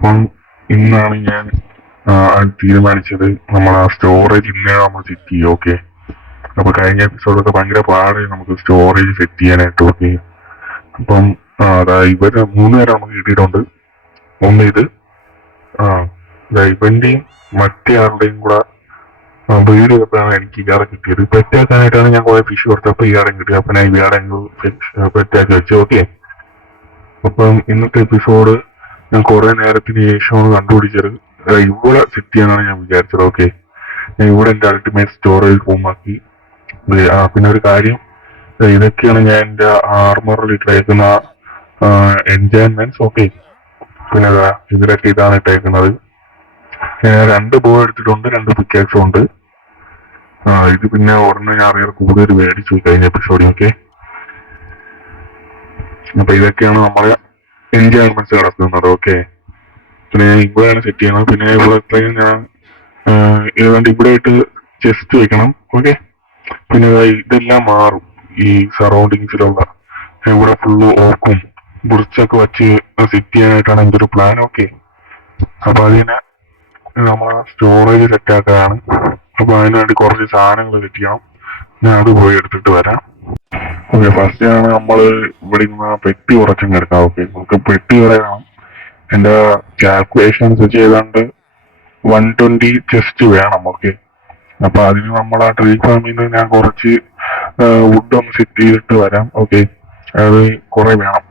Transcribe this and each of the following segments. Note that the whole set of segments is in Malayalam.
അപ്പം ഇന്നാണ് ഞാൻ തീരുമാനിച്ചത് നമ്മൾ ആ സ്റ്റോറേജ് ഇല്ല നമ്മൾ സെറ്റ് ചെയ്യും. ഓക്കെ, അപ്പൊ കഴിഞ്ഞ എപ്പിസോഡൊക്കെ ഭയങ്കര പാടായി നമുക്ക് സ്റ്റോറേജ് സെറ്റ് ചെയ്യാനായിട്ട്. ഓക്കെ, അപ്പം ഇവര് 3 പേരെ നമുക്ക് കിട്ടിയിട്ടുണ്ട്. ഒന്ന് ഇത് ഇവന്റെയും മറ്റേ ആളുടെയും കൂടെ വീട് ചെയ്തപ്പോഴാണ് എനിക്ക് ഇയാളെ കിട്ടിയത്. പെറ്റാക്കാനായിട്ടാണ് ഞാൻ കുറെ ഫിഷ് കൊടുത്തപ്പോ ഇയാളെ കിട്ടി. അപ്പൊ ഞാൻ ഇയാളെ പെറ്റാക്കി വെച്ചു. ഓക്കെ, അപ്പം ഇന്നത്തെ എപ്പിസോഡ് ഞാൻ കുറെ നേരത്തിന് ശേഷമാണ് കണ്ടുപിടിച്ചത്. ഇവിടെ സെറ്റ് ചെയ്യാനാണ് ഞാൻ വിചാരിച്ചത്. ഓക്കെ, ഞാൻ ഇവിടെ എന്റെ അൾട്ടിമേറ്റ് സ്റ്റോറേജ് റൂമാക്കി. പിന്നെ ഒരു കാര്യം, ഇതൊക്കെയാണ് ഞാൻ എന്റെ ആർമറിൽ ഇട്ടേക്കുന്ന എൻജോയ്മെന്റ്സ്. ഓക്കെ, പിന്നെ ഇതിലൊക്കെ ഇതാണ് ഇട്ടേക്കുന്നത്. ഞാൻ 2 ബോ എടുത്തിട്ടുണ്ട്, 2 പിക്കാക്സും ഉണ്ട്. ഇത് പിന്നെ ഉടനെ ഞാൻ അറിയാതെ കൂടുതൽ മേടിച്ചു കഴിഞ്ഞ എപ്പിസോഡിൽ. ഓക്കെ, അപ്പൊ ഇതൊക്കെയാണ് നമ്മളെ എൻജോയ്മെന്റ്സ് കിടക്കുന്നത്. ഓക്കെ, പിന്നെ ഞാൻ ഇവിടെയാണ് സെറ്റ് ചെയ്യണം. പിന്നെ ഇവിടത്തെയും ഞാൻ ഏതാണ്ട് ഇവിടെ ആയിട്ട് ചെസ്റ്റ് വെക്കണം. ഓക്കെ, പിന്നെ ഇതെല്ലാം മാറും. ഈ സറൗണ്ടിങ്സിലുള്ള ഇവിടെ ഫുള്ള് ഓക്കും ബുർച്ചൊക്കെ വെച്ച് സെറ്റ് ചെയ്യാനായിട്ടാണ് എൻ്റെ ഒരു പ്ലാൻ. ഓക്കെ, അപ്പൊ അതിനെ നമ്മളെ സ്റ്റോറേജ് സെറ്റ് ആക്കാനാണ്. അപ്പൊ അതിനുവേണ്ടി കുറച്ച് സാധനങ്ങൾ സെറ്റ് ചെയ്യണം. ഞാൻ അത് പോയി എടുത്തിട്ട് വരാം. ഓക്കെ, ഫസ്റ്റ് ആണ് നമ്മള് ഇവിടെ നിന്ന് പെട്ടി കുറച്ചങ്ങ് എടുക്കാം. ഓക്കെ, നമുക്ക് പെട്ടി വേണം. എന്റെ കാൽക്കുലേഷൻ അനുസരിച്ച് ഏതാണ്ട് 120 ചെസ്റ്റ് വേണം. ഓക്കെ, അപ്പൊ അതിന് നമ്മൾ ആ ട്രീ ഫാമിൽ നിന്ന് ഞാൻ കുറച്ച് വുഡ് ഒന്ന് സെറ്റ് ചെയ്തിട്ട് വരാം. ഓക്കെ, അത് കുറെ വേണം.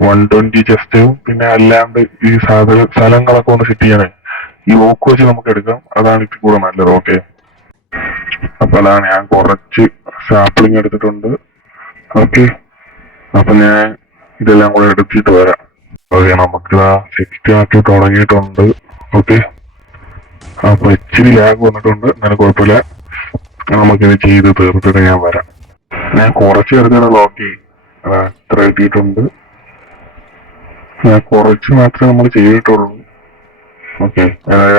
120 ചെസ്റ്റും പിന്നെ അല്ലാണ്ട് ഈ സ്ഥലങ്ങളൊക്കെ ഒന്ന് സെറ്റ് ചെയ്യണേ. ഈ ഓക്ക് വെച്ച് നമുക്ക് എടുക്കാം, അതാണ് ഇത് കൂടെ നല്ലത്. ഓക്കെ, അപ്പൊ അതാണ് ഞാൻ കുറച്ച് സാമ്പിളിങ് എടുത്തിട്ടുണ്ട്. ഓക്കെ, അപ്പൊ ഞാൻ ഇതെല്ലാം കൂടെ എടുത്തിട്ട് വരാം. ഓക്കെ, നമുക്ക് സെറ്റ് ആക്കി തുടങ്ങിയിട്ടുണ്ട്. ഓക്കെ, അപ്പൊ ഇച്ചിരി ലാഗ് വന്നിട്ടുണ്ട്, എന്നാലും കുഴപ്പമില്ല. നമുക്കിത് ചെയ്ത് തീർത്തിട്ട് ഞാൻ വരാം. ഞാൻ കുറച്ച് എടുത്തിട്ടുള്ളൂ. ഓക്കെ, ഇത്ര എത്തിയിട്ടുണ്ട്. ഞാൻ കുറച്ച് മാത്രമേ നമ്മൾ ചെയ്തിട്ടുള്ളൂ. ഓക്കെ,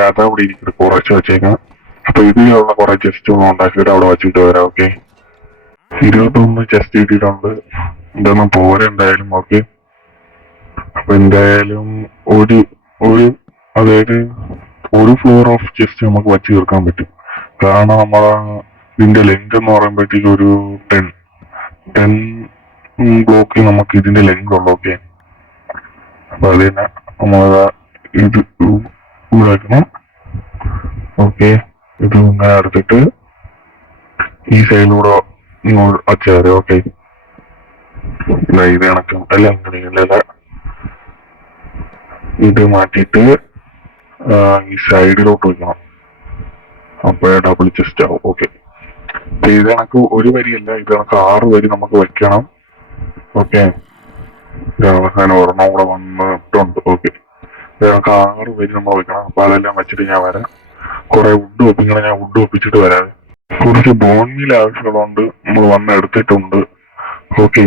അതവിടെ ഇരിക്കട്ടെ, കുറച്ച് വെച്ചേക്കാം. അപ്പൊ ഇതിലുള്ള കുറെ ചെസ്റ്റ് ഒന്ന് ഉണ്ടാക്കിയിട്ട് അവിടെ വെച്ചിട്ട് വരാം. ഓക്കെ, 21 ചെസ്റ്റ് കിട്ടിയിട്ടുണ്ട്. ഇതൊന്നും പോരെ എന്തായാലും. ഓക്കെ, അപ്പൊ എന്തായാലും ഒരു അതായത് ഒരു ഫ്ലോർ ഓഫ് ചെസ്റ്റ് നമുക്ക് വച്ച് തീർക്കാൻ പറ്റും. കാരണം നമ്മളെ ഇതിന്റെ ലെങ്ത് എന്ന് പറയുമ്പോഴത്തേക്ക് ഒരു 10 ബ്ലോക്കിൽ നമുക്ക് ഇതിന്റെ ലെങ്ത് ഉള്ളു. ഓക്കെ, അപ്പൊ അത് തന്നെ നമ്മൾ ഇത് വയ്ക്കണം. ഓക്കെ, ഇത് ഇങ്ങനെ എടുത്തിട്ട് ഈ സൈഡിലൂടെ വച്ചാൽ. ഓക്കെ, ഇത് കണക്കും അല്ല, അങ്ങനെയല്ല, ഇത് മാറ്റിയിട്ട് ഈ സൈഡിലോട്ട് വെക്കണം. അപ്പൊ ഡബിൾ ചെസ്റ്റ് ആവും. ഓക്കെ, ഇത് കണക്ക് ഒരു വരിയല്ല, ഇത് കണക്ക് 6 വരി നമുക്ക് വെക്കണം. ഓക്കെ, അവസാനം ഒരെണ്ണം കൂടെ വന്നിട്ടുണ്ട്. ഓക്കെ, ഇത് കണക്ക് 6 വരി നമ്മൾ വെക്കണം. അപ്പൊ അതെല്ലാം വെച്ചിട്ട് ഞാൻ വരാം. കുറെ വുഡ് ഒപ്പിക്കണം, ഞാൻ വുഡ് ഒപ്പിച്ചിട്ട് വരാം. കുറച്ച് ബോൺ മീൽ ആവശ്യമുള്ളതുകൊണ്ട് നമ്മൾ വന്ന് എടുത്തിട്ടുണ്ട്. ഓക്കെ,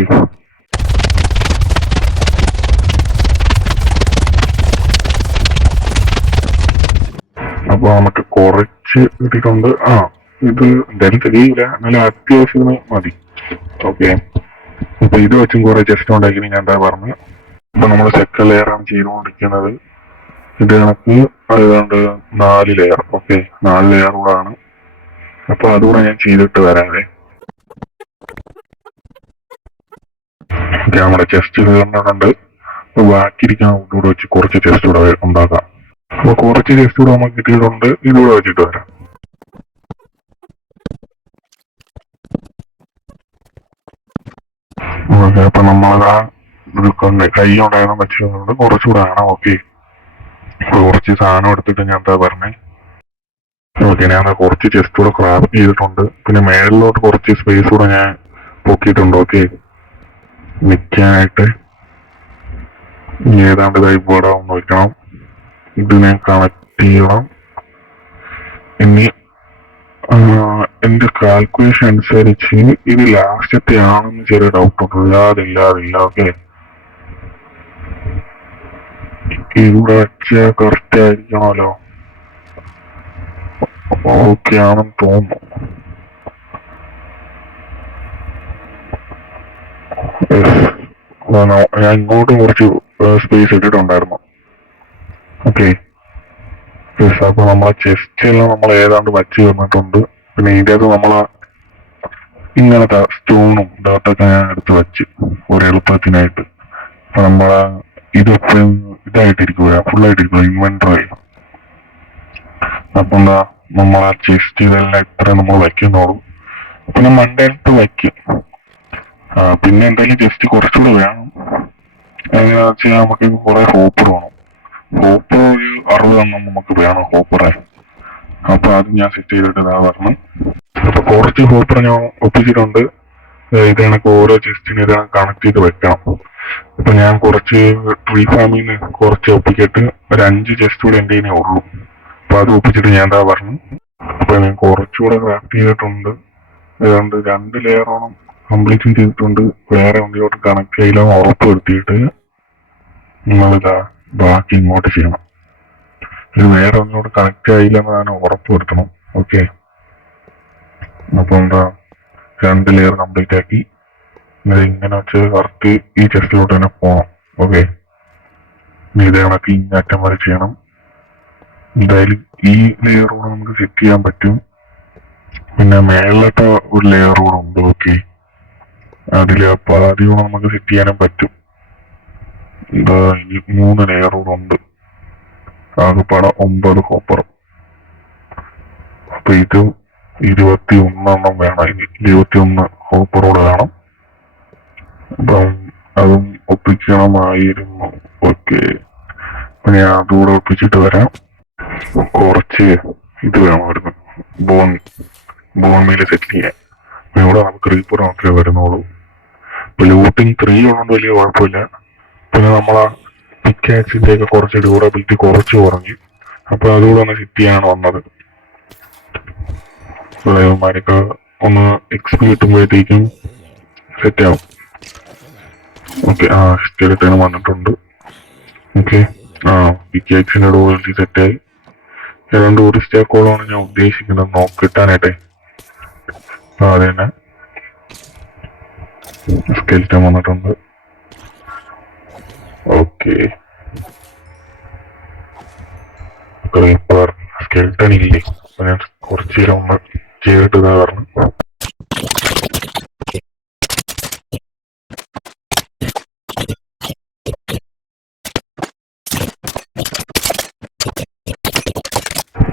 അപ്പൊ നമുക്ക് കുറച്ച് കിട്ടിയിട്ടുണ്ട്. ഇത് എന്തായാലും തിരിയില്ല, എന്നാലും അത്യാവശ്യത്തിന് മതി. ഓക്കെ, അപ്പൊ ഇത് വെച്ചും കുറെ ചെസ്റ്റ് ഉണ്ടാക്കി ഞാൻ എന്താ പറഞ്ഞു. അപ്പൊ നമ്മൾ സെക്കൻഡ് ലെയർ ആണ് ചെയ്തുകൊണ്ടിരിക്കുന്നത്. ഇത് കണക്ക് അതുകൊണ്ട് 4 ലെയർ. ഓക്കെ, 4 ലെയർ കൂടെ ആണ്. അപ്പൊ അതുകൂടെ ഞാൻ ചെയ്തിട്ട് വരാവേ. നമ്മുടെ ചെസ്റ്റ് തീർന്നിട്ടുണ്ട്. ബാക്കിയിരിക്കുന്ന കൂടെ വെച്ച് കുറച്ച് ചെസ്റ്റ് കൂടെ ഉണ്ടാക്കാം. അപ്പൊ കുറച്ച് ചെസ്റ്റ് കൂടെ നമുക്ക് കിട്ടിയിട്ടുണ്ട്. ഇതുകൂടെ വെച്ചിട്ട് വരാം. ഓക്കെ, അപ്പൊ നമ്മളതാ കൈ ഉണ്ടായിരുന്ന വെച്ചിട്ടുണ്ട്. കുറച്ചുകൂടെ ആണ്. ഓക്കെ, കുറച്ച് സാധനം എടുത്തിട്ട് ഞാൻ എന്താ പറഞ്ഞേ. ഓക്കെ, ഞാൻ കുറച്ച് ചെസ്റ്റ് കൂടെ ക്രാഫ്റ്റ് ചെയ്തിട്ടുണ്ട്. പിന്നെ മേളിലോട്ട് കുറച്ച് സ്പേസ് കൂടെ ഞാൻ പൊക്കിയിട്ടുണ്ട്. ഓക്കെ, നിൽക്കാനായിട്ട് ഏതാണ്ട് ഇവിടെ ഒന്ന് വെക്കണം. ഇത് ഞാൻ കണക്ട് ചെയ്യണം. ഇനി എന്റെ കാൽക്കുലേഷൻ അനുസരിച്ച് ഇത് ലാസ്റ്റത്തെ ആണെന്ന് ചെറിയ ഡൗട്ട് ഉണ്ട്. അതില്ല. ഓക്കെ, ഇവിടെ വെച്ചാൽ കറക്റ്റ് ആയിരിക്കണമല്ലോ. ഓക്കെ ആണെന്ന് തോന്നുന്നു. ഞാൻ ഇങ്ങോട്ടും കുറച്ച് സ്പേസ് ഇട്ടിട്ടുണ്ടായിരുന്നു. ഓക്കെ. അപ്പൊ നമ്മളെ ചെസ്റ്റിൽ നമ്മൾ ഏതാണ്ട് വച്ച് തന്നിട്ടുണ്ട്. പിന്നെ ഇതിൻ്റെ അകത്ത് നമ്മളെ ഇങ്ങനത്തെ സ്റ്റോണും ഇതൊക്കെ ഞാൻ എടുത്ത് വെച്ച് ഒരു എളുപ്പത്തിനായിട്ട്. അപ്പൊ നമ്മളെ ഇതെപ്പോഴും ഇതായിട്ടിരിക്കുക, ഫുള്ളായിട്ടിരിക്കുക ഇൻവെന്ററി. അപ്പൊ എന്താ നമ്മളെ ചെസ്റ്റ് ഇതെല്ലാം ഇത്ര നമ്മൾ വയ്ക്കുന്നുള്ളൂ. പിന്നെ മണ്ടയിലത്ത് വയ്ക്കും. പിന്നെ എന്തായാലും ജസ്റ്റ് കുറച്ചുകൂടെ വേണം. എങ്ങനെയാ വെച്ചാൽ നമുക്ക് കുറെ ഹോപ്പർ വേണം. ഹോപ്പർ ഒരു 60 എണ്ണം നമുക്ക് വേണം ഹോപ്പറെ. അപ്പൊ അത് ഞാൻ സെറ്റ് ചെയ്തിട്ട് ഇതാ പറഞ്ഞു. അപ്പൊ കുറച്ച് ഹോപ്പർ ഞാൻ ഒപ്പിച്ചിട്ടുണ്ട്. ഇത് കണക്ക് ഓരോ ചെസ്റ്റിനും ഇത് കണക്ട് ചെയ്ത് വെക്കണം. ഇപ്പൊ ഞാൻ കുറച്ച് ട്രീ ഫാമിന്ന് കുറച്ച് ഒപ്പിച്ചിട്ട് ഒരു 5 ചെസ്റ്റ് കൂടെ എന്റെ കയ്യിലേ ഉള്ളൂ. അപ്പൊ അത് ഒപ്പിച്ചിട്ട് ഞാൻ എന്താ പറഞ്ഞു. അപ്പൊ ഞാൻ കുറച്ചുകൂടെ ക്രാഫ്റ്റ് ചെയ്തിട്ടുണ്ട്. ഏതാണ്ട് 2 ലെയറോളം കംപ്ലീറ്റും ചെയ്തിട്ടുണ്ട്. വേറെ ഒന്നിലോട്ട് കണക്ട് ചെയ്യില്ല ഉറപ്പ് വരുത്തിയിട്ട് നിങ്ങളിതാ ബാക്കി ഇങ്ങോട്ട് ചെയ്യണം. ഇത് വേറെ ഒന്നിലോട്ട് കണക്ട് ആയില്ല എന്നതാണ് ഉറപ്പ് വരുത്തണം. ഓക്കെ. അപ്പൊ എന്താ 2 ലെയർ കംപ്ലീറ്റ് ആക്കി ഇങ്ങനെ വെച്ച് കറക്റ്റ് ഈ ചെസ്റ്റിലോട്ട് തന്നെ പോകണം. ഓക്കെ. ഇത് കണക്ക് ഇങ്ങാറ്റം വരെ ചെയ്യണം. എന്തായാലും ഈ ലെയർ കൂടെ നമുക്ക് സെറ്റ് ചെയ്യാൻ പറ്റും. പിന്നെ മേളിലത്തെ ഒരു ലെയർ കൂടെ ഉണ്ട്. ഓക്കെ. അതിൽ പാതി കൂടെ നമുക്ക് സെറ്റ് ചെയ്യാനും പറ്റും. എന്താ ഇനി 3 ലെയർ കൂടെ ഉണ്ട്. ആകെപ്പാടെ 9 കോപ്പർ. അപ്പൊ ഇത് 21 വേണം. ഇനി 21 കോപ്പർ കൂടെ വേണം. അപ്പം അതും ഒപ്പിക്കണമായിരുന്നു. ഓക്കെ. അപ്പൊ ഞാൻ അതുകൂടെ ഒപ്പിച്ചിട്ട് വരാം. കുറച്ച് ഇത് വേണമായിരുന്നു, ബോൺ മീല് സെറ്റ് ചെയ്യാൻ. ഇവിടെ നമുക്ക് റീപ്പർ മാത്രമേ വരുന്നുള്ളൂ. ഇപ്പൊ ലൂട്ടിങ് 3 ഉള്ളത് വലിയ കുഴപ്പമില്ല. പിന്നെ നമ്മളെ പിക്കാക്സിന്റെ ഒക്കെ കുറച്ച് ഡ്യൂറബിലിറ്റി കുറച്ച് കുറഞ്ഞു. അപ്പൊ അതുകൂടെ ഒന്ന് സെറ്റ് ചെയ്യാനാണ് വന്നത്. ഇവന്മാരൊക്കെ ഒന്ന് എക്സ്പി കിട്ടുമ്പോഴത്തേക്കും സെറ്റ് ആവും. ഓക്കെ. സ്കെലിട്ടൺ വന്നിട്ടുണ്ട്. ഓക്കെ. പിക്കാക്സിന്റെ ഡ്യൂറബിലിറ്റി സെറ്റായി. ഏതാണ്ട് ഒരു സ്റ്റാക്കോളാണ് ഞാൻ ഉദ്ദേശിക്കുന്നത് കിട്ടാനായിട്ടെ. അത് തന്നെ സ്കെൽറ്റൻ വന്നിട്ടുണ്ട്. ഓക്കെ. ക്രീപ്പർ സ്കെൽറ്റൻ ഇല്ലേ? ഞാൻ കുറച്ച് നേരം ഒന്ന് ചെയ്തിട്ട് ഇതാ പറഞ്ഞു.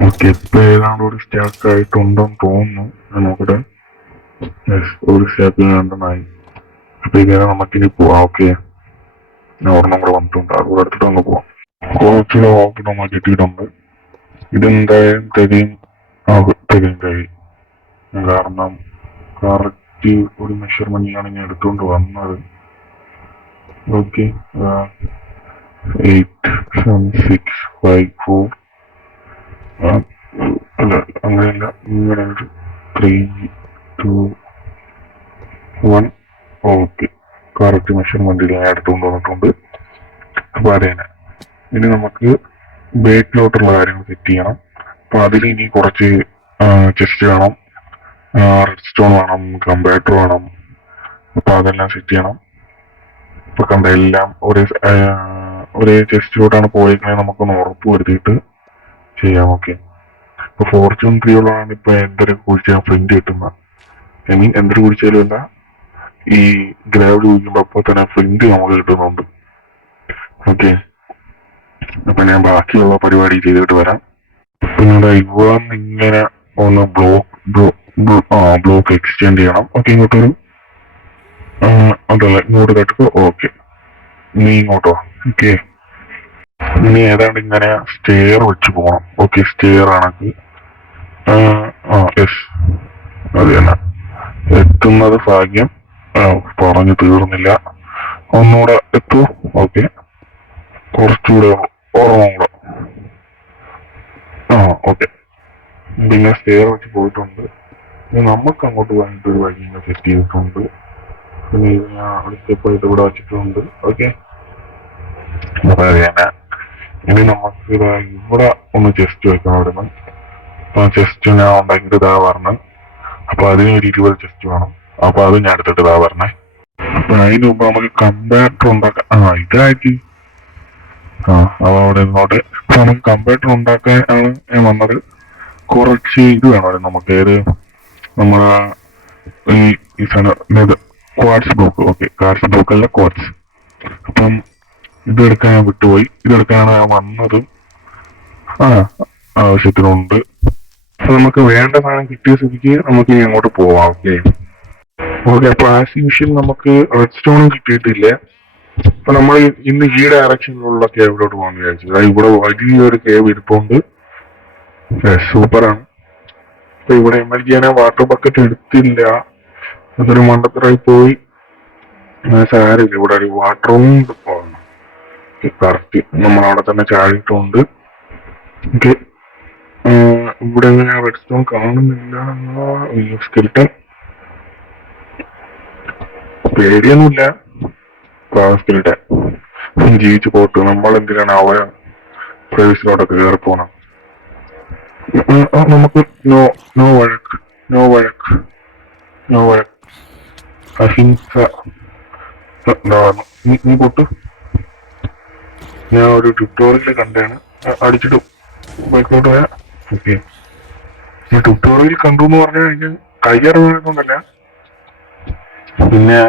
ഓക്കെ. ഇപ്പൊ ഏതാണ്ട് ഒരു സ്റ്റാക്ക് ആയിട്ടുണ്ടെന്ന് തോന്നുന്നു. ഞാൻ നോക്കട്ടെ. ഒരു സ്റ്റാക്ക് രണ്ടെണ്ണമായി. അപ്പൊ ഇങ്ങനെ നമുക്കിനി പോവാം. ഓക്കെ. ഞാൻ ഒരെണ്ണം കൂടെ വന്നിട്ടുണ്ട്. അതുകൂടെ എടുത്തിട്ട് ഒന്ന് പോവാം. കുറച്ചുകൂടെ ഓപ്പൺ നമ്മൾ കിട്ടിയിട്ടുണ്ട്. ഇതെന്തായാലും തരും. കാരണം കറക്റ്റ് ഒരു മെഷർമെന്റിലാണ് ഞാൻ എടുത്തുകൊണ്ട് വന്നത്. ഓക്കെ. 8.654 അല്ല അങ്ങനെയല്ല, ഇങ്ങനെ ഒരു 3, 2, 1. ഓക്കെ. കറക്റ്റ് മെഷർമെന്റിൽ ഞാൻ എടുത്തുകൊണ്ട് വന്നിട്ടുണ്ട്. അപ്പൊ അത് തന്നെ. ഇനി നമുക്ക് ബേക്കിലോട്ടുള്ള കാര്യങ്ങൾ സെറ്റ് ചെയ്യണം. അപ്പൊ അതിൽ ഇനി കുറച്ച് ചെസ്റ്റ് വേണം, റെഡ് സ്റ്റോൺ വേണം, കമ്പാക്ടർ വേണം. അപ്പൊ അതെല്ലാം സെറ്റ് ചെയ്യണം. ഇപ്പൊ കണ്ട എല്ലാം ഒരേ ചെസ്റ്റിലോട്ടാണ് പോയേക്കുന്നത്. നമുക്കൊന്ന് ഉറപ്പ് വരുത്തിയിട്ട് ചെയ്യാം. ഓക്കെ. ഇപ്പൊ ഫോർച്യൂൺ 3 ഉള്ളതാണ് ഇപ്പൊ എന്തൊരു കുഴിച്ചാൽ ഫ്രിന്റ് കിട്ടുന്നത്. ഐ മീൻ എന്തൊരു കുഴിച്ചാലും അല്ല, ഈ ഗ്രാവൽ കുഴിക്കുമ്പോ അപ്പൊ തന്നെ ഫ്രിന്റ് നമുക്ക് കിട്ടുന്നുണ്ട്. ഓക്കെ. അപ്പൊ ഞാൻ ബാക്കിയുള്ള പരിപാടി ചെയ്തിട്ട് വരാം. പിന്നീട് ഇവിടെ ഇങ്ങനെ ഒന്ന് ബ്ലോക്ക് എക്സ്റ്റെൻഡ് ചെയ്യണം. ഓക്കെ. ഇങ്ങോട്ട് വരും. അതല്ല ഇങ്ങോട്ട് തട്ടുക. ഓക്കെ. നീ ഇങ്ങോട്ടോ. ഓക്കെ. ഇനി ഏതാണ്ട് ഇങ്ങനെ സ്റ്റെയർ വെച്ച് പോകണം. ഓക്കെ. സ്റ്റെയർ ആണെങ്കിൽ യെസ് അത് തന്നെ. എത്തുന്നത് ഭാഗ്യം. പറഞ്ഞു തീർന്നില്ല. ഒന്നുകൂടെ എത്തൂ. ഓക്കെ. കുറച്ചുകൂടെ ഓർമ്മ കൂടെ. ഓക്കെ. പിന്നെ സ്റ്റെയർ വെച്ച് പോയിട്ടുണ്ട്. നമുക്ക് അങ്ങോട്ട് പോകാനായിട്ട് ഒരു വഴി ഇങ്ങനെ സെറ്റ് ചെയ്തിട്ടുണ്ട്. പിന്നെ ഇത് ഞാൻ ഒരു സ്റ്റെപ്പായിട്ട് ഇവിടെ വെച്ചിട്ടുണ്ട്. ഓക്കെ. അപ്പൊ അത് തന്നെ. ഇനി നമുക്ക് ഇവിടെ ഒന്ന് ചെസ്റ്റ് വെക്കണം. അവിടുന്ന് അപ്പൊ ചെസ്റ്റ് ഞാൻ ഉണ്ടാക്കിയിട്ട് ഇതാ പറഞ്ഞ്. അപ്പൊ അതിന് ഒരു 20 ചെസ്റ്റ് വേണം. അപ്പൊ അത് ഞാൻ എടുത്തിട്ട് ഇതാ പറഞ്ഞേ. അപ്പൊ അതിന് മുമ്പ് നമുക്ക് കമ്പാക്ടർ ഉണ്ടാക്കാം. ഇതാക്കി ആ അവ അവിടെ ഇരുന്നോട്ടെ. അപ്പൊ നമുക്ക് കമ്പ്യൂട്ടർ ഉണ്ടാക്കാൻ ആണ് ഞാൻ വന്നത്. കുറച്ച് ഇത് വേണമായിരുന്നു നമുക്ക്. ഏത് നമ്മളെ ഈ ഈ സാധനം ഇത് quartz block. Okay, quartz block അല്ല, ക്വാർട്സ്. അപ്പം ഇതെടുക്കാൻ ഞാൻ വിട്ടുപോയി. ഇതെടുക്കാനാണ് ഞാൻ വന്നത്. ആ ആവശ്യത്തിനുണ്ട്. അപ്പൊ നമുക്ക് വേണ്ട സാധനം കിട്ടിയ സ്ഥിതിക്ക് നമുക്ക് ഇനി അങ്ങോട്ട് പോവാം. Okay okay. അപ്പൊ ആസ് യൂഷ്വൽ നമുക്ക് റെഡ് സ്റ്റോണും കിട്ടിയിട്ടില്ല. അപ്പൊ നമ്മൾ ഇന്ന് ഈ ഡയറക്ഷനിലുള്ള കേവിലോട്ട് പോകാൻ വിചാരിച്ചു. ഇവിടെ വലിയൊരു കേവ് ഇരിപ്പുണ്ട്. സൂപ്പറാണ്. അപ്പൊ ഇവിടെ എമർജി ഞാൻ വാട്ടർ ബക്കറ്റ് എടുത്തില്ല. അതൊരു മണ്ടത്തരായി പോയി. സാരില്ല, ഇവിടെ ഒരു വാട്ടറും പോകണം. കറക്റ്റ് നമ്മളവിടെ തന്നെ ചാടിയിട്ടുണ്ട്. ഓക്കെ, ഇവിടെ ഞാൻ റെഡ് സ്റ്റോൺ കാണുന്നില്ല. സ്കെൽട്ടൻ പേടിയൊന്നുമില്ല. സ്കെൽട്ടൻ ജീവിച്ചു പോട്ട്. നമ്മൾ എന്തിനാണ് അവരെ പ്രൈവസിലോട്ടൊക്കെ കയറി പോണം. നമുക്ക് നോ നോ വഴക്ക്, നോ വഴക്ക്, നോ വഴക്ക്. അഹിംസ. നീ പൊട്ട്. ഞാൻ ഒരു ട്യൂട്ടോറിയൽ കണ്ടാണ്, അടിച്ചിട്ടു ബൈക്കോട്ട് പോയാ. ഓക്കെ, ഈ ട്യൂട്ടോറിയൽ കണ്ടു എന്ന് പറഞ്ഞു കഴിഞ്ഞാൽ കയ്യറിവുകൊണ്ടല്ല, പിന്നെ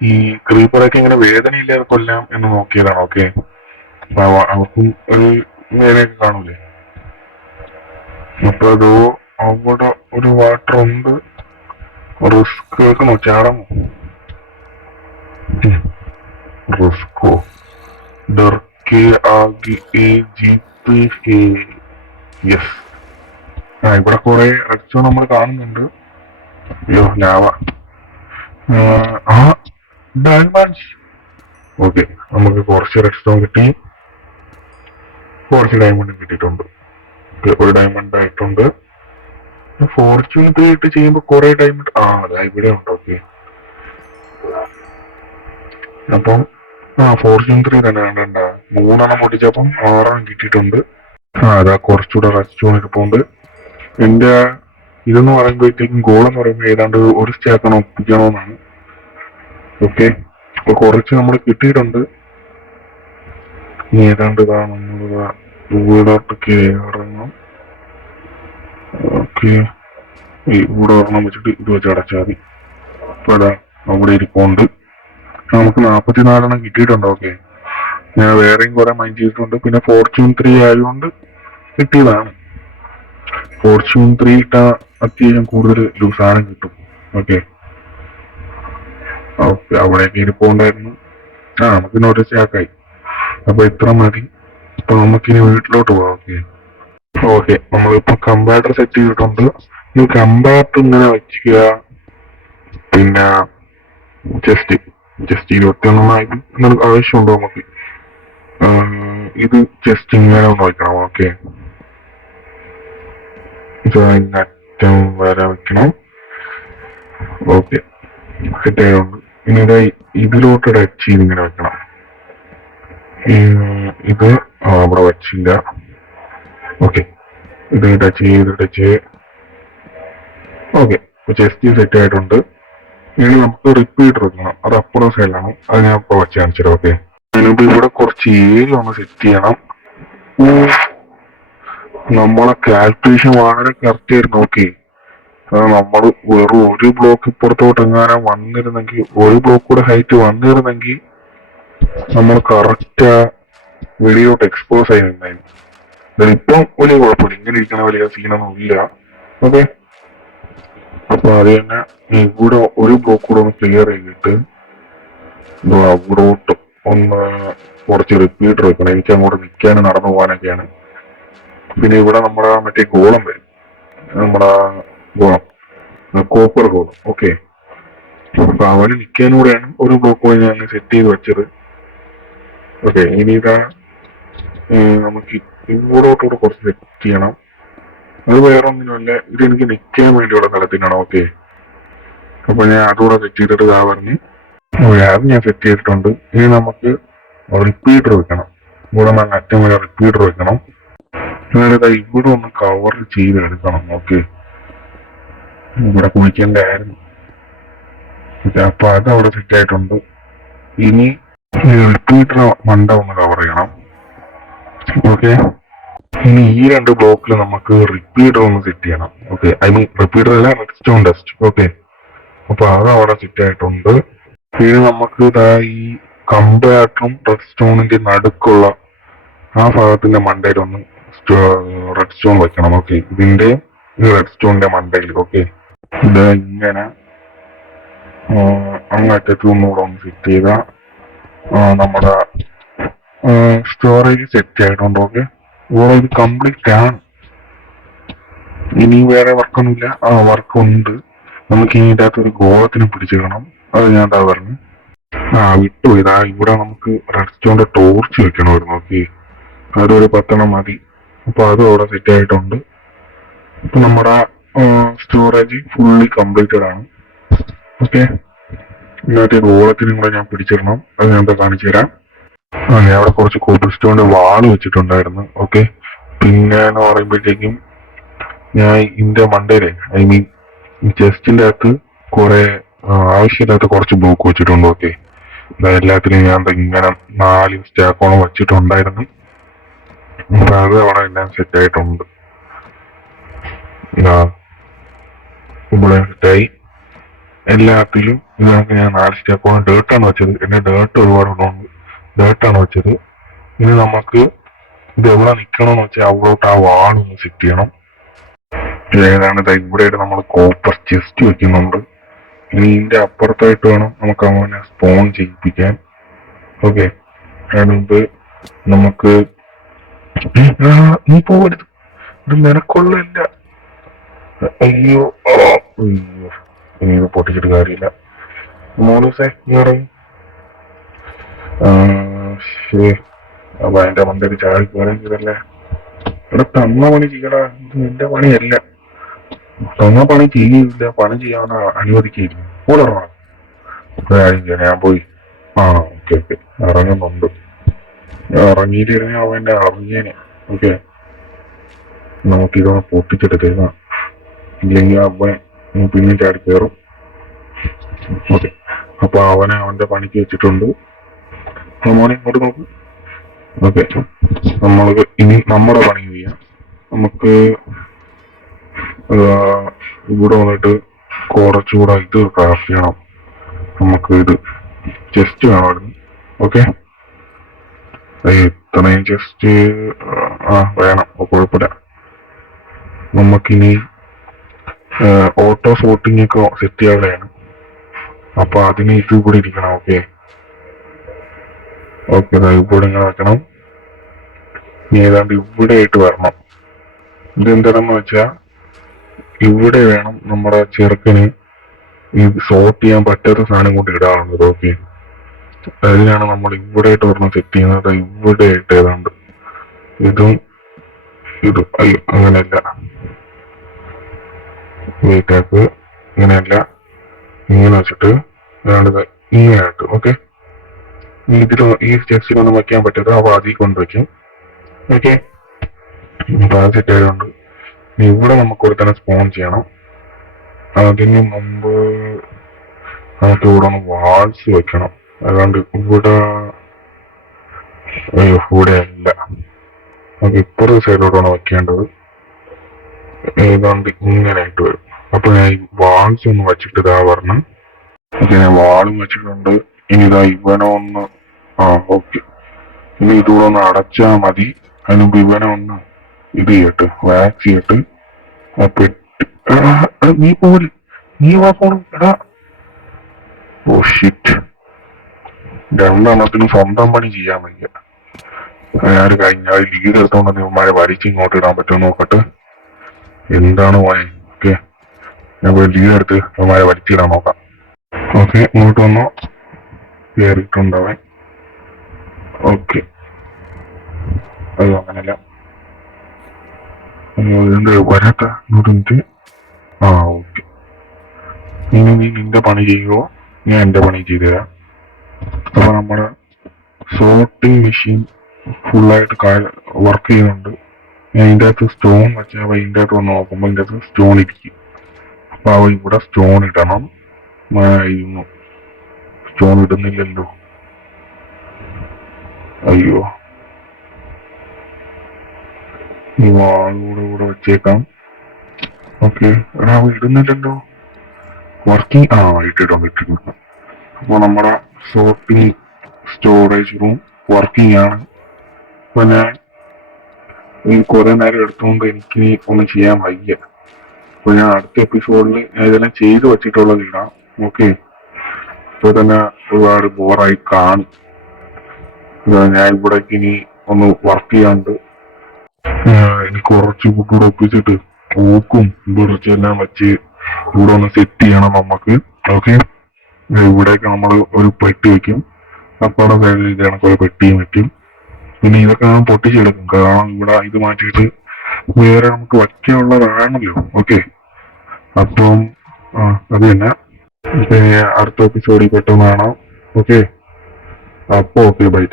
ഈ ക്രീപ്പറൊക്കെ ഇങ്ങനെ വേദനയില്ലാതെ കൊല്ലാം എന്ന് നോക്കിയതാണ്. ഓക്കെ, അവർക്കും ഒരു വേദനയൊക്കെ കാണൂലേ. അപ്പൊ അതോ അവിടെ ഒരു വാട്ടർ ഉണ്ട്. റിസ്ക് കേൾക്കണോ? ചാടമോ? റിസ്കോ? യെസ്. ഇവിടെ കുറെ റെഡ് സ്റ്റോൺ നമ്മൾ കാണുന്നുണ്ട്. അയ്യോ, ലാവ. ഡയമണ്ട്സ്. ഓക്കെ, നമുക്ക് കുറച്ച് റെഡ് സ്റ്റോൺ കിട്ടി, കുറച്ച് ഡയമണ്ട് കിട്ടിയിട്ടുണ്ട്. ഒരു ഡയമണ്ട് ആയിട്ടുണ്ട്. ഫോർച്യൂൺ 3 ഇട്ട് ചെയ്യുമ്പോ കുറെ ഡയമണ്ട് അതാ ഇവിടെ ഉണ്ട്. ഓക്കെ, അപ്പം ഫോർച്യൂൺ 3 തന്നെ കണ്ട 3 പൊട്ടിച്ചപ്പം 6 കിട്ടിയിട്ടുണ്ട്. അതാ കുറച്ചുകൂടെ റെഡ് സ്റ്റോൺ ഇരിപ്പുണ്ട്. എന്റെ ഇതെന്ന് പറയുമ്പോഴത്തേക്കും ഗോൾ എന്ന് പറയുമ്പോൾ ഏതാണ്ട് ഒരു സ്റ്റാക്കണം ഒപ്പിക്കണമെന്നാണ്. ഓക്കെ, അപ്പൊ കുറച്ച് നമ്മൾ കിട്ടിയിട്ടുണ്ട്. ഇനി ഏതാണ്ട് ഇതാ നമ്മളിതാ വീടോട്ടൊക്കെ ഇറങ്ങണം. ഓക്കെ, ഇവിടെ ഒരെണ്ണം വെച്ചിട്ട് ഇത് വെച്ച് അടച്ചാൽ മതി. അപ്പൊ അതാ അവിടെ ഇരിപ്പുണ്ട്. നമുക്ക് 44 കിട്ടിയിട്ടുണ്ട്. ഓക്കെ, ഞാൻ വേറെയും കുറെ മൈൻഡ് ചെയ്തിട്ടുണ്ട്. പിന്നെ ഫോർച്യൂൺ 3 ആയതുകൊണ്ട് കിട്ടിയതാണ്. ഫോർച്യൂൺ 3 ഇട്ടാ അത്യാവശ്യം കൂടുതൽ സാധനം കിട്ടും. ഓക്കെ ഓക്കെ, അവിടെയൊക്കെ ഇരിപ്പുണ്ടായിരുന്നു. നമുക്ക് നോട്ടീസ് ആക്കായി. അപ്പൊ ഇത്ര മതി. അപ്പൊ നമുക്കിനി വീട്ടിലോട്ട് പോവാം. ഓക്കെ ഓക്കെ, നമ്മളിപ്പോ കമ്പാർട്ടർ സെറ്റ് ചെയ്തിട്ടുണ്ട്. ഈ കമ്പാർട്ടർ ഇങ്ങനെ വെക്കുക. പിന്നെ ജസ്റ്റ് 21 ആവശ്യമുണ്ടോ നമുക്ക്? ഇത് ജസ്റ്റ് ഇങ്ങനെ ഒന്ന് വെക്കണം. ഓക്കെ, അറ്റം വരെ വെക്കണം. ഓക്കെ, സെറ്റ് ആയതുകൊണ്ട് ഇനി ഇതിലോട്ട് ടച്ച് ചെയ്ത് ഇങ്ങനെ വെക്കണം. ഇത് അവിടെ വച്ചില്ല. ഓക്കെ, ഇത് ടച്ച് ചെയ്ത് ഓക്കെ, ചെസ്റ്റ് സെറ്റ് ആയിട്ടുണ്ട്. ഇനി നമുക്ക് റിപ്പീറ്റർ വെക്കണം. അത് അപ്പുറം സൈഡിലാണ്. അത് ഞാൻ ഇപ്പോൾ വെച്ച് കാണിച്ചത്. ഓക്കെ, അതിനുമ്പ് ഇവിടെ കുറച്ച് ഏരിയ ഒന്ന് സെറ്റ് ചെയ്യണം. നമ്മളെ കാൽക്കുലേഷൻ വളരെ കറക്റ്റ് ആയിരുന്നു. ഓക്കെ, നമ്മൾ വെറും ഒരു ബ്ലോക്ക് ഇപ്പുറത്തോട്ട് എങ്ങാനും വന്നിരുന്നെങ്കിൽ, ഒരു ബ്ലോക്ക് കൂടെ ഹൈറ്റ് വന്നിരുന്നെങ്കിൽ നമ്മൾ കറക്റ്റ് വെളിയോട്ട് എക്സ്പോസ് ആയി നിന്നായിരുന്നു. ഇപ്പം വലിയ കുഴപ്പമില്ല, ഇങ്ങനെ ഇരിക്കണ വലിയ സീനൊന്നും ഇല്ല. ഓക്കെ, അപ്പൊ അത് തന്നെ ഇവിടെ ഒരു ബ്ലോക്ക് കൂടെ ഒന്ന് ക്ലിയർ ചെയ്തിട്ട് അവിടോട്ട് ഒന്ന് കുറച്ച് റിപ്പീറ്റർ വെക്കണം. എനിക്ക് അങ്ങോട്ട് നിൽക്കാനും നടന്നു പോകാനൊക്കെയാണ്. പിന്നെ ഇവിടെ നമ്മുടെ മറ്റേ ഗോളം വരും, നമ്മുടെ ഗോളം, കോപ്പർ ഗോളം. ഓക്കെ, അപ്പൊ അവന് നിൽക്കാനൂടെയാണ് ഒരു ബ്ലോക്ക് പോയി ഞാൻ സെറ്റ് ചെയ്ത് വെച്ചത്. ഓക്കെ, ഇനി ഇതാ നമുക്ക് ഇങ്ങോട്ടോട്ട് കുറച്ച് സെറ്റ് ചെയ്യണം. അത് വേറെ ഒന്നിനുമല്ല, ഇത് എനിക്ക് നിൽക്കാൻ വേണ്ടിയുള്ള സ്ഥലത്തിനാണ്. ഓക്കെ, അപ്പൊ ഞാൻ അതുകൂടെ സെറ്റ് ചെയ്തിട്ട് ഇതാ പറഞ്ഞ് അത് ഞാൻ സെറ്റ് ചെയ്തിട്ടുണ്ട്. ഇനി നമുക്ക് റിപ്പീറ്റർ വെക്കണം. ഇവിടെ നല്ല അറ്റം വരെ റിപ്പീറ്റർ വെക്കണം. ഞാനിതാ ഇവിടെ ഒന്ന് കവർ ചെയ്ത് എടുക്കണം. ഓക്കെ, ഇവിടെ കുളിക്കേണ്ടായിരുന്നു. അപ്പൊ അത് അവിടെ സെറ്റ് ആയിട്ടുണ്ട്. ഇനി റിപ്പീറ്റർ മണ്ട ഒന്ന് കവർ ചെയ്യണം. ഓക്കെ. ഇനി ഈ രണ്ട് ബ്ലോക്കിൽ നമുക്ക് റിപ്പീറ്റർ ഒന്ന് സെറ്റ് ചെയ്യണം. ഓക്കെ, ഐ മീൻ റിപ്പീറ്റർ അല്ല, റെഡ് സ്റ്റോൺ ടെസ്റ്റ്. ഓക്കെ, അപ്പൊ അത് അവിടെ സെറ്റ് ആയിട്ടുണ്ട്. പിന്നെ നമുക്ക് ഇതാ ഈ കമ്പാക്ടറും റെഡ് സ്റ്റോണിന്റെ നടുക്കുള്ള ആ ഭാഗത്തിന്റെ മണ്ടയിൽ ഒന്ന് റെഡ് സ്റ്റോൺ വെക്കണം. ഓക്കെ, ഇതിന്റെ ഈ റെഡ് സ്റ്റോണിന്റെ മണ്ടയിൽ. ഓക്കെ, ഇത് ഇങ്ങനെ അങ്ങറ്റത്ത് ഒന്നുകൂടെ ഒന്ന് സെറ്റ് ചെയ്ത നമ്മുടെ സ്റ്റോറേജ് സെറ്റ് ആയിട്ടുണ്ട്. ഓക്കെ, ഇവിടെ ഇത് കംപ്ലീറ്റ് ആണ്. ഇനി വേറെ വർക്കൊന്നുമില്ല. വർക്കുണ്ട്. നമുക്ക് ഇനി ഇതിന്റെ അകത്ത് ഒരു ഗോളത്തിന് പിടിച്ചിടണം. അത് ഞാൻ എന്താ പറഞ്ഞു വിട്ടുപോയി. ഇവിടെ നമുക്ക് റെഡ് സ്റ്റോണിന്റെ ടോർച്ച് വെക്കണമായിരുന്നു. ഓക്കെ, അതൊരു 10 മതി. അപ്പൊ അതും അവിടെ സെറ്റ് ആയിട്ടുണ്ട്. ഇപ്പൊ നമ്മുടെ സ്റ്റോറേജ് ഫുള്ളി കംപ്ലീറ്റഡ് ആണ്. ഓക്കെ, ഇതിനകത്ത് ഗോളത്തിനും കൂടെ ഞാൻ പിടിച്ചിടണം. അത് ഞാൻ എന്താ കാണിച്ചു തരാം. ഞാൻ അവിടെ കുറച്ച് കോബിൾ സ്റ്റോണിന്റെ വാള് വെച്ചിട്ടുണ്ടായിരുന്നു. ഓക്കെ, പിന്നെ എന്ന് പറയുമ്പോഴത്തേക്കും ഞാൻ ഇതിന്റെ മണ്ടയിലെ ഐ മീൻ ചെസ്റ്റിന്റെ അകത്ത് കുറെ ആവശ്യമില്ലാത്ത കുറച്ച് ബ്ലോക്ക് വെച്ചിട്ടുണ്ട്. ഓക്കെ, എല്ലാത്തിനും ഞാൻ ഇങ്ങനെ 4 സ്റ്റാക്കോളം വെച്ചിട്ടുണ്ടായിരുന്നു. അപ്പൊ അത് അവിടെ എല്ലാം സെറ്റ് ആയിട്ടുണ്ട്. ഇവിടെ സെറ്റായി. എല്ലാത്തിലും ഇതിനൊക്കെ ഞാൻ 4 സ്റ്റാക്കോളം ഡേർട്ടാണ് വെച്ചത്. എന്റെ ഡേർട്ട് ഒരുപാടുള്ളതുകൊണ്ട് ഡേർട്ടാണ് വെച്ചത്. ഇനി നമുക്ക് ഇത് എവിടെ നിൽക്കണമെന്ന് വെച്ചാൽ അവിടോട്ട് ആ വാളൊന്ന് സെറ്റ് ചെയ്യണം. ഏതാണ് ഇവിടെയായിട്ട് നമ്മൾ കോപ്പർ ചെസ്റ്റ് വെക്കുന്നുണ്ട്. ഇനി ഇതിന്റെ അപ്പുറത്തായിട്ട് വേണം നമുക്ക് അങ്ങനെ സ്പോൺ ചെയ്യിപ്പിക്കാൻ. ഓക്കെ, അതിന് മുമ്പ് നമുക്ക് നീ പോകരുത്, ഇത് നിനക്കൊള്ളല്ല. അയ്യോ അയ്യോ, ഇനി ഇത് പൊട്ടിച്ചിട്ട് കാര്യമില്ല. മോളൂസേ നീ ഇറങ്ങി. അപ്പൊ അതിന്റെ മണ്ടൊരു ചാടി കയറിയതല്ലേ. ഇവിടെ തന്ന പണി ചെയ്യടാ, ഇത് നിന്റെ പണിയല്ല. തന്ന പണി ചെയ്യില്ല, പണി ചെയ്യാൻ അനുവദിക്കില്ല. കൂടെ ഇറങ്ങണം. ഞാൻ പോയി. ഓക്കെ ഓക്കെ, ഇറങ്ങുന്നുണ്ട്. ഇറങ്ങിയിട്ടിരുന്ന അവൻ എന്നെ അറിഞ്ഞേനെ. ഓക്കെ, നമുക്കിതൊന്ന് പൊട്ടിച്ചിട്ട് തരുന്ന, ഇല്ലെങ്കിൽ അവൻ പിന്നെ ചാടി കയറും. ഓക്കെ, അപ്പൊ അവനെ അവന്റെ പണിക്ക് വെച്ചിട്ടുണ്ട്. മോനെ ഇങ്ങോട്ട് നോക്കും. ഓക്കെ, നമ്മൾക്ക് ഇനി നമ്മുടെ പണി ചെയ്യാം. നമുക്ക് ഇവിടെ വന്നിട്ട് കുറച്ചുകൂടെ ഇത് ക്രാഫ്റ്റ് ചെയ്യണം. നമുക്ക് ഇത് ചെസ്റ്റ് വേണമായിരുന്നു. ഓക്കെ, ഇത്രയും ചെസ്റ്റ് വേണം. കുഴപ്പമില്ല. നമുക്കിനി ഓട്ടോ സോർട്ടിംഗ് ഒക്കെ സെറ്റ് ചെയ്യാതെയാണ്. അപ്പൊ അതിന് ഇത് ഇവിടെ ഇരിക്കണം. ഓക്കെ ഓക്കെ, ഇവിടെ ഇങ്ങനെ വെക്കണം. ഇനി ഏതാണ്ട് ഇവിടെ ആയിട്ട് വരണം. ഇതെന്താണെന്ന് വെച്ചാ ഇവിടെ വേണം നമ്മുടെ ചെറുക്കന് ഈ സോർട്ട് ചെയ്യാൻ പറ്റാത്ത സാധനം കൊണ്ട് ഇടാറുള്ളത്. ഓക്കെ, അതിനാണ് നമ്മൾ ഇവിടെ ആയിട്ട് ഒരെണ്ണം സെറ്റ് ചെയ്യുന്നത്. ഇവിടെ ആയിട്ട് ഏതാണ്ട് ഇതും അയ്യോ അങ്ങനെയല്ല, വെയിറ്റാക്ക് ഇങ്ങനെയല്ല, ഇങ്ങനെ വെച്ചിട്ട് ഏതാണ്ട് ഇങ്ങനെയായിട്ട്. ഓക്കെ, ഈ ചെസ്റ്റിനൊന്നും വയ്ക്കാൻ പറ്റരുത്. അപ്പൊ അതിൽ കൊണ്ടുവയ്ക്കും. ഓക്കെ, അപ്പൊ അത് സെറ്റ് ആയതുകൊണ്ട് ഇവിടെ നമുക്ക് ഇവിടെ തന്നെ സ്പോൺ ചെയ്യണം. അതിന് മുമ്പ് നമുക്ക് ഇവിടെ ഒന്ന് വാൾസ് വെക്കണം. അതുകൊണ്ട് ഇവിടെ ഇവിടെ അല്ല, നമുക്ക് ഇപ്പുറത്തെ സൈഡിലോട്ടാണ് വെക്കേണ്ടത്. ഏതാണ്ട് ഇങ്ങനെ ആയിട്ട് വരും. അപ്പൊ ഞാൻ ഈ വാൾസ് ഒന്ന് വെച്ചിട്ട് ഇതാ പറഞ്ഞു. ഓക്കെ, ഞാൻ വാളും വെച്ചിട്ടുണ്ട്. ഇനി ഇതാ ഇവനെ ഒന്ന് ഓക്കെ, ഇനി ഇതുകൂടെ ഒന്ന് അടച്ചാ മതി. അതിന് മുമ്പ് ഇവനെ ഒന്ന് ഇത് ചെയ്യട്ട്, വാക്സ് ചെയ്യട്ട്. നീ പോലെ നീ വാ പോണം. എടാ ഓ ഷിറ്റ്, രണ്ടെണ്ണത്തിനും സ്വന്തം പണി ചെയ്യാൻ വയ്യ. ഞാൻ കഴിഞ്ഞ ലീഡ് എടുത്തോണ്ട് ഇവന്മാരെ വലിച്ച് ഇങ്ങോട്ട് ഇടാൻ പറ്റുമോ നോക്കട്ടെ. എന്താണ് പോയെ. ഓക്കെ, ഞാൻ പോയി ലീഡ് എടുത്ത് ഇവന്മാരെ വലിച്ചിടാൻ നോക്കാം. ഓക്കെ, ഇങ്ങോട്ട് വന്നോ. കയറിയിട്ടുണ്ടവൻ. ഓക്കെ, അയ്യോ അങ്ങനല്ല, എന്ത് വരാത്ത ഇങ്ങോട്ട്. ഓക്കെ, ഇനി നീ നിന്റെ പണി ചെയ്യുമോ, ഞാൻ എന്റെ പണി ചെയ്തു തരാം. അപ്പൊ നമ്മുടെ സോർട്ടിങ് മെഷീൻ ഫുള്ളായിട്ട് വർക്ക് ചെയ്യുന്നുണ്ട്. ഞാൻ ഇതിൻ്റെ അകത്ത് സ്റ്റോൺ വെച്ചാൽ അവ ഇതിൻ്റെ അകത്ത് വന്ന് നോക്കുമ്പോൾ ഇതിൻ്റെ അകത്ത് സ്റ്റോൺ ഇരിക്കും. അപ്പൊ അവ ഇവിടെ സ്റ്റോൺ ഇടണം. സ്റ്റോൺ ഇടുന്നില്ലല്ലോ. അയ്യോ ഈ വാളൂടെ കൂടെ വെച്ചേക്കാം. ഓക്കെ, എടാ ഇടുന്നില്ലല്ലോ. വർക്കിംഗ് ഇട്ടിട്ടുണ്ട്. അപ്പൊ നമ്മുടെ സോർട്ടിങ് സ്റ്റോറേജ് റൂം വർക്കിംഗ് ആണ്. അപ്പൊ ഞാൻ ഈ കുറെ നേരം എടുത്തുകൊണ്ട് എനിക്ക് ഒന്നും ചെയ്യാൻ വയ്യ. അപ്പൊ ഞാൻ അടുത്ത എപ്പിസോഡിൽ ഞാൻ ഇതെല്ലാം ചെയ്തു വെച്ചിട്ടുള്ളത് ഇടാം. ഓക്കെ, ഇപ്പൊ തന്നെ ഒരുപാട് ബോറായി കാണും. ഞാൻ ഇവിടേക്ക് ഇനി ഒന്ന് വർക്ക് ചെയ്യാണ്ട് എനിക്ക് കുറച്ച് കൂടെ ഒപ്പിച്ചിട്ട് പൂക്കും കുറച്ചെല്ലാം വെച്ച് ഇവിടെ ഒന്ന് സെറ്റ് ചെയ്യണം നമുക്ക്. ഓക്കെ, ഇവിടേക്ക് നമ്മൾ ഒരു പെട്ടി വെക്കും. അപ്പയുടെ സൈഡിൽ കണക്കൊരു പെട്ടിയും വെക്കും. പിന്നെ ഇതൊക്കെ ഞാൻ പൊട്ടിച്ചെടുക്കും, കാരണം ഇവിടെ ഇത് മാറ്റിയിട്ട് വേറെ നമുക്ക് വയ്ക്കാനുള്ളതാണല്ലോ. ഓക്കെ, അപ്പം അത് തന്നെ. അടുത്ത എപ്പിസോഡിൽ പെട്ടെന്ന് കാണാം. ഓക്കെ, അപ്പൊ ഓക്കെ, ബൈ.